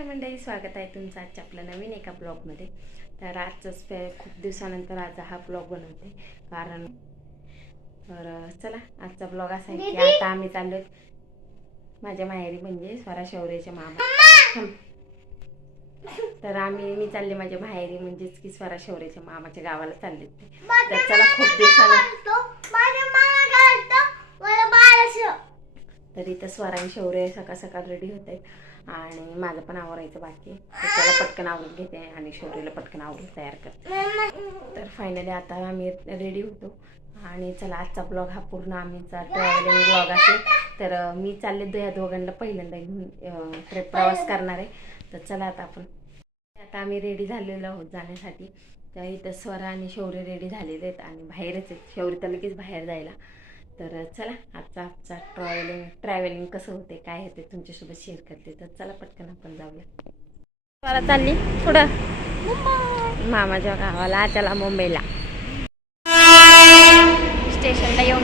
स्वागत आहे तुमचं आजच्या आपल्या नवीन एका ब्लॉगमध्ये. तर आजचाच पे- खूप दिवसानंतर आज हा ब्लॉग बनवते. कारण तर चला आजचा ब्लॉग असा आहे की आता आम्ही चाललो माझ्या माहेरी म्हणजे स्वरा शौर्याच्या मामा. तर आम्ही मी चालले माझ्या माहेरी म्हणजेच की स्वरा शौर्याच्या मामाच्या गावाला चालले तर चला खूप दिवसानं तर इथं स्वरा शौर्य सकाळ सकाळ रेडी होत आहेत. आणि माझं पण आवरायचं बाकी त्याला पटकन आवरून घेते आणि शौर्यला पटकन आवरून तयार करते. तर फायनली आता आम्ही रेडी होतो. आणि चला आजचा ब्लॉग हा पूर्ण आम्हीचा ट्रॅव्हलिंग ब्लॉग असेल. तर मी चालले दो या दोघांना पहिल्यांदा घेऊन ट्रेप प्रवास करणार आहे. तर चला आता आपण आता आम्ही रेडी झालेलो आहोत जाण्यासाठी. तर इथं स्वरा आणि शौर्य रेडी झालेले आहेत आणि बाहेरच आहेत. शौर्य तर लगेच बाहेर जायला. तर चला आजचा आजचा ट्रॅव्हलिंग ट्रॅव्हलिंग कसं होते काय होते तुमच्यासोबत शेअर करते. तर चला पटकन आपण जाऊया. मला चालली? थोडं मामाच्या गावाला त्याला मुंबईला. स्टेशनला येऊन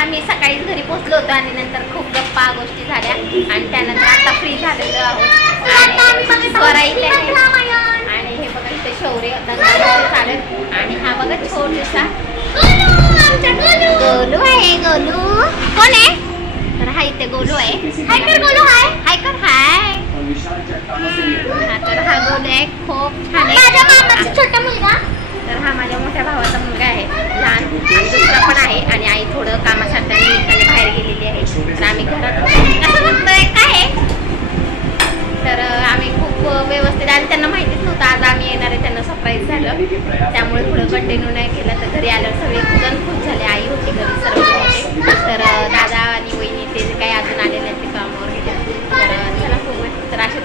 आम्ही सकाळीच घरी पोहोचलो होतो आणि नंतर खूप गप्पा गोष्टी झाल्या. आणि त्यानंतर आता फ्री झालेलो आहोत. आणि स्वरा इथे आणि हे बघा इथे शौर्य चालेल आणि हा बघा छोटसा गोलू आहे गोलू. कोण आहे? तर हा इथे गोलू आहे. हाय कर गोलू हाय. हाय कर हाय. तर हा गोलू आहे. खूप छान आहे. छोटा मुलगा. तर हा माझ्या मोठ्या भावाचा मुलगा आहे. लहान आणि दुसरा पण आहे आणि आई थोडं कामासाठी निमित्ताने बाहेर गेलेली आहे. तर आम्ही घरात कसं बघतोय काय आहे? तर आम्ही खूप व्यवस्थित आणि त्यांना माहितीच नव्हतं. आज आम्ही येणार आहे त्यांना सरप्राईज झालं. त्यामुळे पुढं कंटिन्यू नाही केलं. तर घरी आल्यावर सगळे जण खुश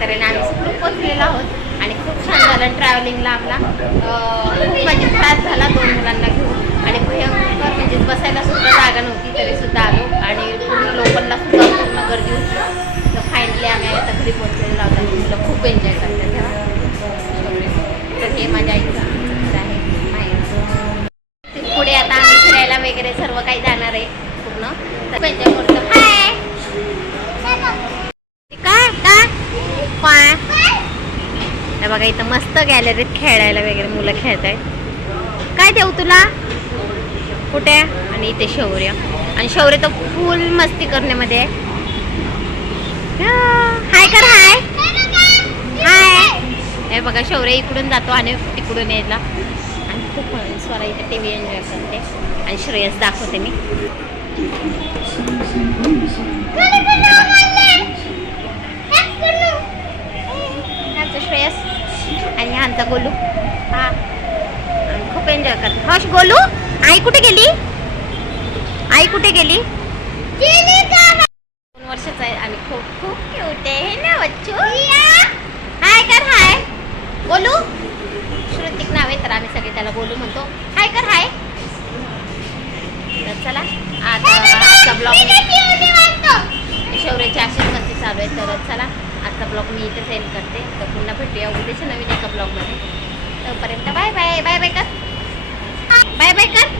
कारण आम्ही खूप पोचलेलो आहोत आणि खूप छान झालं ट्रॅव्हलिंगला आपला खूप म्हणजे त्रास झाला दोन मुलांना घेऊन. आणि भयंकर म्हणजे बसायला सुद्धा जागा नव्हती तरी सुद्धा आलो. आणि पूर्ण लोकलला सुद्धा पूर्ण गर्दी होती. तर फायनली आम्ही आता घरी पोचलेलो आहोत आणि खूप एन्जॉय करतात. तेव्हा तर हे माझ्या आईचं आहे माहिती पुढे आता आम्ही फिरायला वगैरे सर्व काही जाणार आहे पूर्ण. तर एन्जॉय करतो हाय काय काय काय हे बघा इथं मस्त गॅलरीत खेळायला वगैरे मुलं खेळत आहेत काय देऊ तुला? कुठे? आणि इथे शौर्य. आणि शौर्य तर फुल मस्ती करण्यामध्ये आहे. हाय कर हाय हाय हे बघा शौर्य इकडून जातो आणि तिकडून यायला. आणि खूप स्वरा इथे टी व्ही एन्जॉय करते. आणि श्रेयस दाखवते मी आमचं श्रेयस आणि आमचा गोलू. हा. खूप एन्जॉय करते. हश गोलू आई कुठे गेली? आई कुठे गेली? दोन वर्षाचा आहे आणि खूप खूप क्यूट आहे. ना बच्चू हाय कर हाय बोलू श्रुतिक नाव आहे तर आम्ही सगळे त्याला बोलू म्हणतो. हाय कर हाय तर चला आता आजचा ब्लॉग शौर्याची मस्ती चालू आहे तर चला. आजचा ब्लॉग मी इथं सेंड करते. तर पुन्हा भेटूया उद्याच्या नवीन एका ब्लॉगमध्ये. तोपर्यंत बाय बाय बाय बाय कर. बाय बाय कर.